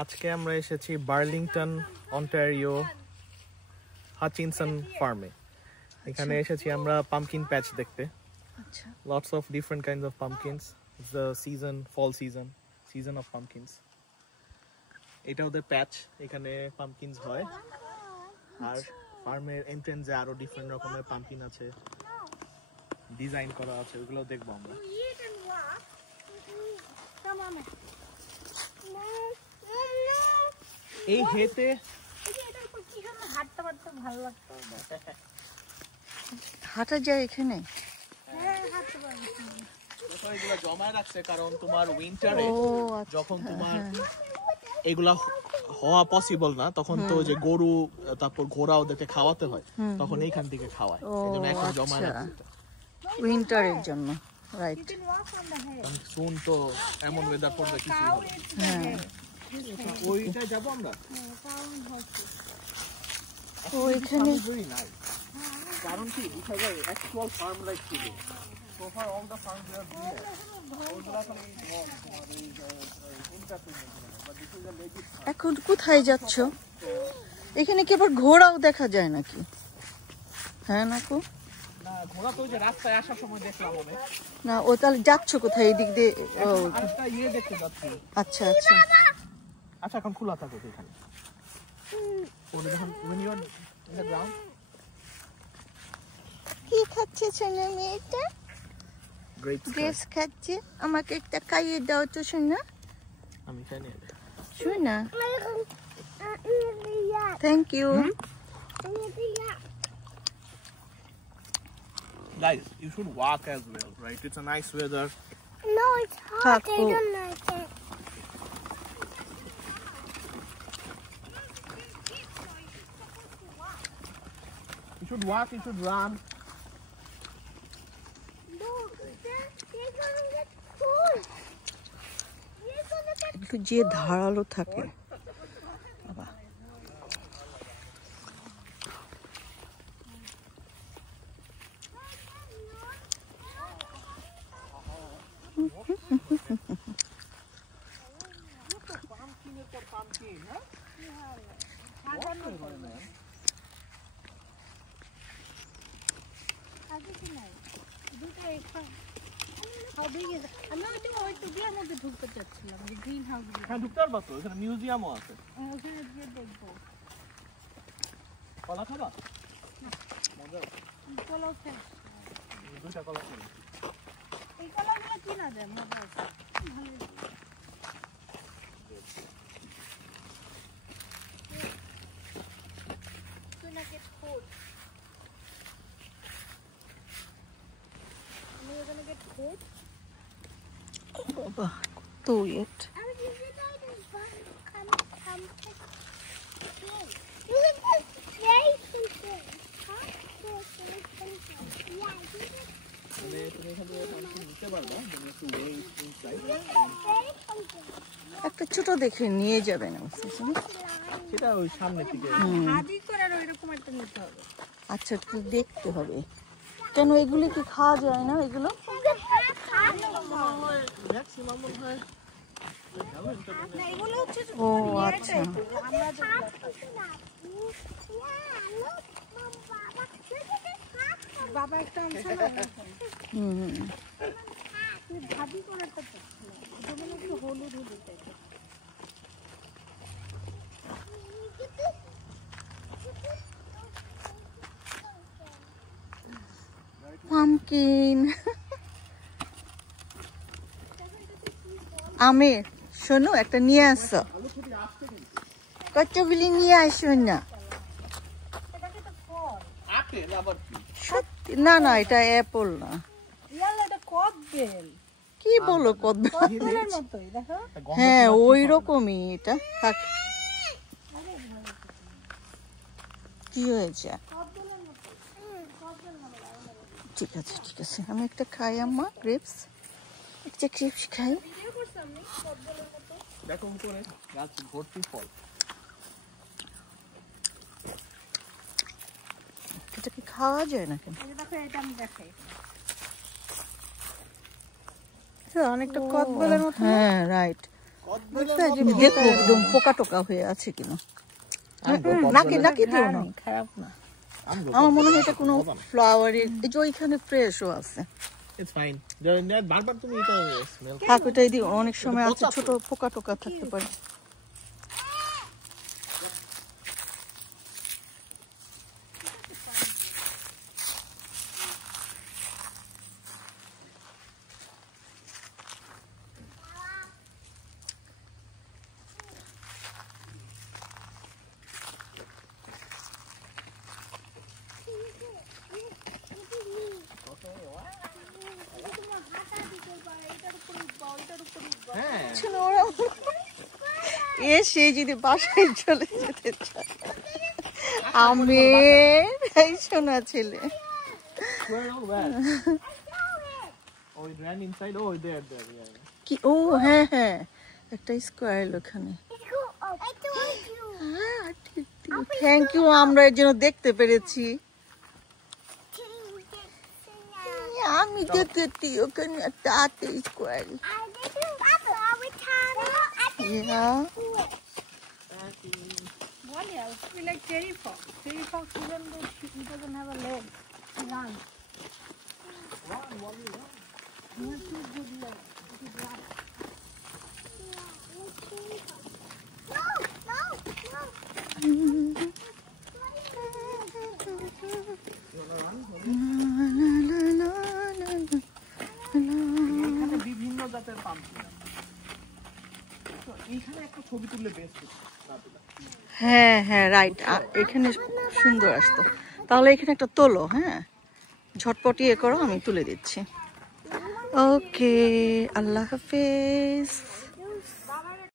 আজকে আমরা এসেছি বার্লিংটন অন্টারিও হাচিনসন ফার্মে। এখানে এসেছি আমরা পাম্পকিন প্যাচ দেখতে। আচ্ছা, lots of different kinds of pumpkins. It's the fall season of pumpkins. এটা ওদের প্যাচ, এখানে পাম্পকিনস হয়। আর ফার্মের এন্ট্রেন্সে আরো ডিফারেন্ট রকমের পাম্পকিন আছে, ডিজাইন করা আছে, ওগুলো দেখবো আমরা। এই হেতে হাঁটা যায় এখানে। এগুলা জমায় রাখছে কারণ তোমার উইন্টারে যখন তোমার এগুলা হওয়া পসিবল না, তখন তো যে গরু তারপর ঘোড়া ওদেরকে খাওয়াতে হয়, তখন এইখান থেকে খাওয়ায়। এজন্য এখন জমায় রাখছে উইন্টারের জন্য। রাইট। শুন তো এমন ওয়েদার পড়বে কিছু হবে। হ্যাঁ, ওইটা যাব আমরা। ওইখানে কারণ কি because the actual farm like today so far all the farms are here এখন কোথায় যাচ্ছ? এখানে কি আবার ঘোড়াও দেখা যায় নাকি? হ্যাঁ নাকু না, ঘোড়া তো যে রাস্তায় আসার সময় দেখলাম অনেক। না, ও তাহলে যাচ্ছ কোথায়? এদিক দিয়ে? একটা দেখতে যাচ্ছি। আচ্ছা আচ্ছা আচ্ছা, এখন খোলা থাকুক এখানে। when you are in the ground কি খাচ্ছে সোনা মেয়েটা? গ্রেপস খাচ্ছে। আমাকে একটা খাইয়ে দাও তো সোনা। আমি খাই নেব সোনা। Thank you. Guys, you should walk as well, right? It's a nice weather. No, it's hot. I don't like it. You should walk, you should run. No, they're gonna get cold. They're gonna get একটু যে ধারালো থাকে বাবা। How big is it? I'm not doing it to be able to ঢুকতে চাচ্ছিলাম যে green house. হ্যাঁ, ঢুকতে পারবা তো, এখানে মিউজিয়ামও আছে। ওখানে গিয়ে দেখবো। কলা খাবা? মজা। কলা খাই। দুইটা কলা খাই। এই কলাগুলো কিনা যায়, মজা আছে। ভালো। Gonna get cold. You're gonna get cold. বাবা কত ওয়েট। একটা ছোট দেখে নিয়ে যাবে না? সেটা ওই সামনে থেকে হাজি করার ওইরকম একটা নিতে হবে। আচ্ছা, একটু দেখতে হবে। কেন এগুলি কি খাওয়া যায় না? এগুলো ও আচ্ছা। বাবা একটা ভাবি করাটা যেমন একটু হলুদ হলুদ টাইপের। পাম্পকিন। আমের শোনো, একটা নিয়ে আসো। কতগুলি নিয়ে আসো না। সত্যি না, না এটা অ্যাপল না। কি বলো কদবেল? হ্যাঁ ওই রকমই এটা। থাক, কি হয়েছে? ঠিক আছে ঠিক আছে, আমি একটা খাই আম্মা। গ্রেপস, একটা গ্রেপস খাই। দেখো উপরে গাছ ভর্তি ফল। এটা কি খাওয়া যায় না কেন? অনেকটা কদবেলের মতো। হ্যাঁ রাইট। দেখো একদম পোকা টোকা হয়ে আছে কিনা। নাকি নাকি দিও না, খারাপ না। আমার মনে হয় এটা কোনো ফ্লাওয়ারের, এই যে ওইখানে ফ্রেশও আছে। It's fine. বারবার তুমি এটা স্মেল থাক ওটাই দিও, অনেক সময় আছে ছোট পোকা টোকা থাকতে পারে। এসে যদি বাসায় চলে যেতে চায়, আমি এই শোনা ছেলে। কি ও হ্যাঁ হ্যাঁ, একটা স্কোয়ার ওখানে। থ্যাংক ইউ, আমরা এর জন্য দেখতে পেরেছি। আমি দেখেছি ওখানে একটা হাতে square. Yeah. What else? We like Terry Fox. Terry Fox, even though he doesn't have a leg, he runs. He has two good legs. He can run. এখানে বিভিন্ন জাতের পাম্পকিন আছে। তো এইখানে একটা ছবি তুললে বেস্ট হতো। হ্যাঁ হ্যাঁ রাইট, এখানে সুন্দর আসতো। তাহলে এখানে একটা তোলো, হ্যাঁ ঝটপট ইয়ে করো, আমি তুলে দিচ্ছি। ওকে, আল্লাহ হাফেজ।